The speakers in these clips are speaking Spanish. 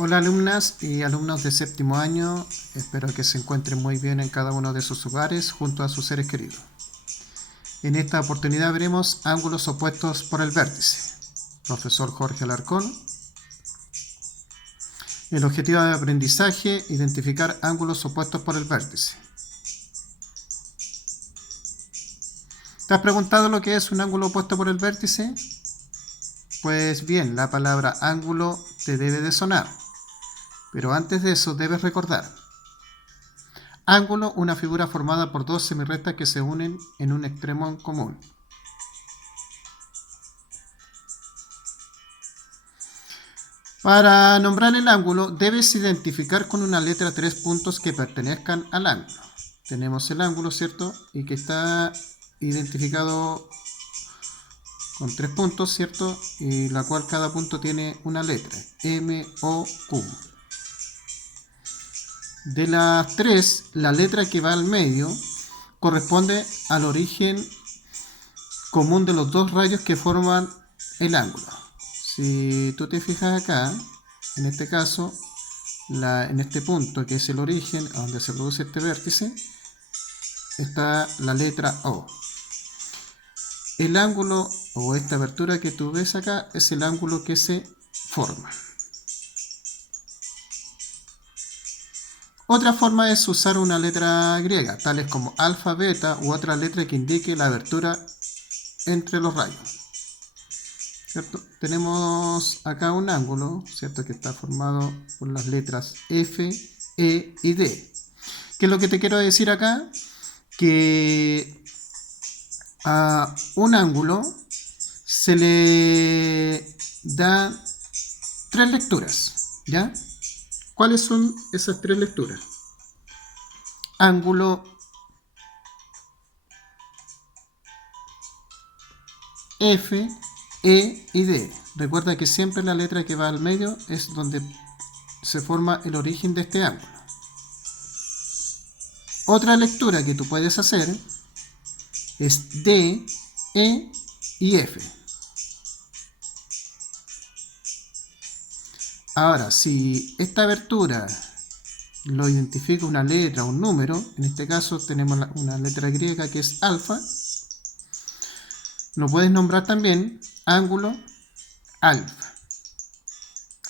Hola alumnas y alumnos de séptimo año, espero que se encuentren muy bien en cada uno de sus hogares junto a sus seres queridos. En esta oportunidad veremos ángulos opuestos por el vértice. Profesor Jorge Alarcón. El objetivo de aprendizaje, identificar ángulos opuestos por el vértice. ¿Te has preguntado lo que es un ángulo opuesto por el vértice? Pues bien, la palabra ángulo te debe de sonar, pero antes de eso debes recordar. Ángulo, una figura formada por dos semirrectas que se unen en un extremo en común. Para nombrar el ángulo, debes identificar con una letra 3 puntos que pertenezcan al ángulo. Tenemos el ángulo, ¿cierto? Y que está identificado con 3 puntos, ¿cierto? Y la cual cada punto tiene una letra, M, O, Q. De las 3, la letra que va al medio corresponde al origen común de los dos rayos que forman el ángulo. Si tú te fijas acá, en este caso, en este punto que es el origen a donde se produce este vértice, está la letra O. El ángulo o esta abertura que tú ves acá es el ángulo que se forma. Otra forma es usar una letra griega, tales como alfa, beta u otra letra que indique la abertura entre los rayos. ¿Cierto? Tenemos acá un ángulo, ¿cierto? Que está formado por las letras F, E y D. ¿Qué es lo que te quiero decir acá? Que a un ángulo se le da tres lecturas, ¿ya? ¿Cuáles son esas tres lecturas? Ángulo F, E y D. Recuerda que siempre la letra que va al medio es donde se forma el origen de este ángulo. Otra lectura que tú puedes hacer es D, E y F. Ahora, si esta abertura lo identifica una letra o un número, en este caso tenemos una letra griega que es alfa, lo puedes nombrar también ángulo alfa.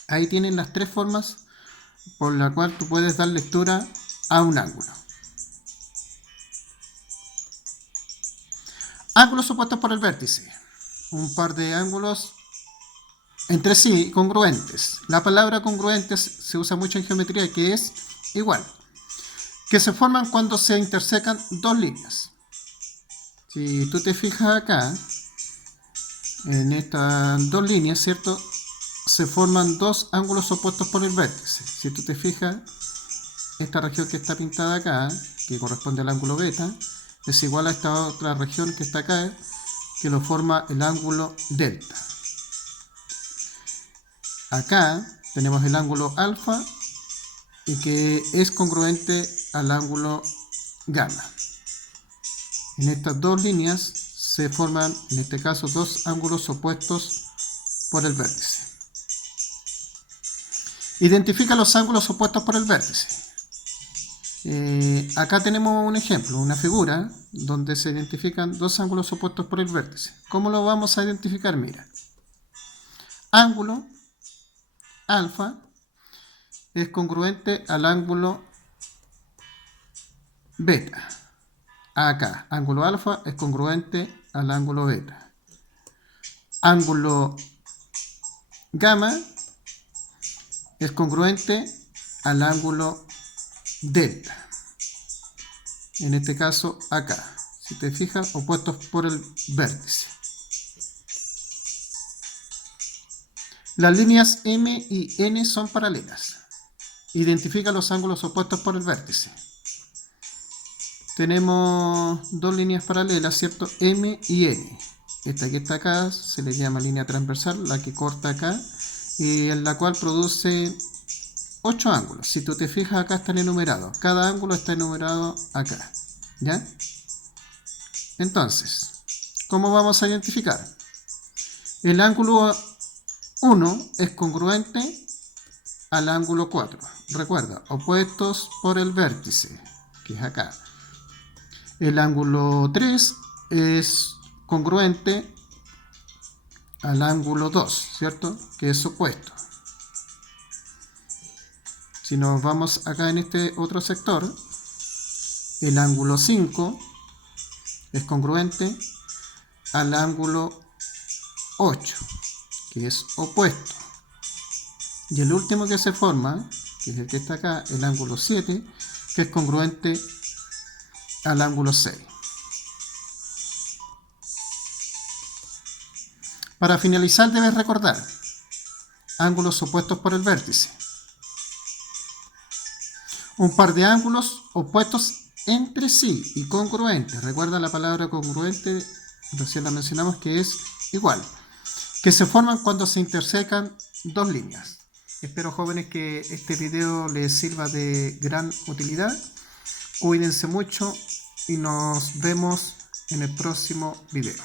Ahí tienen las tres formas por la cual tú puedes dar lectura a un ángulo. Ángulos opuestos por el vértice. Un par de ángulos entre sí congruentes. La palabra congruentes se usa mucho en geometría, que es igual. Que se forman cuando se intersecan dos líneas. Si tú te fijas acá, en estas dos líneas, ¿cierto? Se forman dos ángulos opuestos por el vértice. Si tú te fijas, esta región que está pintada acá, que corresponde al ángulo beta, es igual a esta otra región que está acá, que lo forma el ángulo delta. Acá tenemos el ángulo alfa y que es congruente al ángulo gamma. En estas dos líneas se forman, en este caso, dos ángulos opuestos por el vértice. Identifica los ángulos opuestos por el vértice. Acá tenemos un ejemplo, una figura donde se identifican dos ángulos opuestos por el vértice. ¿Cómo lo vamos a identificar? Mira, ángulo alfa es congruente al ángulo beta. Acá, ángulo alfa es congruente al ángulo beta. Ángulo gamma es congruente al ángulo delta. En este caso, acá. Si te fijas, opuestos por el vértice. Las líneas M y N son paralelas. Identifica los ángulos opuestos por el vértice. Tenemos dos líneas paralelas, ¿cierto? M y N. Esta que está acá se le llama línea transversal, la que corta acá, y en la cual produce 8 ángulos. Si tú te fijas, acá están enumerados. Cada ángulo está enumerado acá, ¿ya? Entonces, ¿cómo vamos a identificar? El ángulo 1 es congruente al ángulo 4. Recuerda, opuestos por el vértice, que es acá. El ángulo 3 es congruente al ángulo 2, ¿cierto? Que es opuesto. Si nos vamos acá en este otro sector, el ángulo 5 es congruente al ángulo 8, que es opuesto. Y el último que se forma, que es el que está acá, el ángulo 7, que es congruente al ángulo 6. Para finalizar debes recordar ángulos opuestos por el vértice. Un par de ángulos opuestos entre sí y congruentes. Recuerda la palabra congruente, recién la mencionamos, que es igual. Que se forman cuando se intersecan dos líneas. Espero, jóvenes, que este video les sirva de gran utilidad. Cuídense mucho y nos vemos en el próximo video.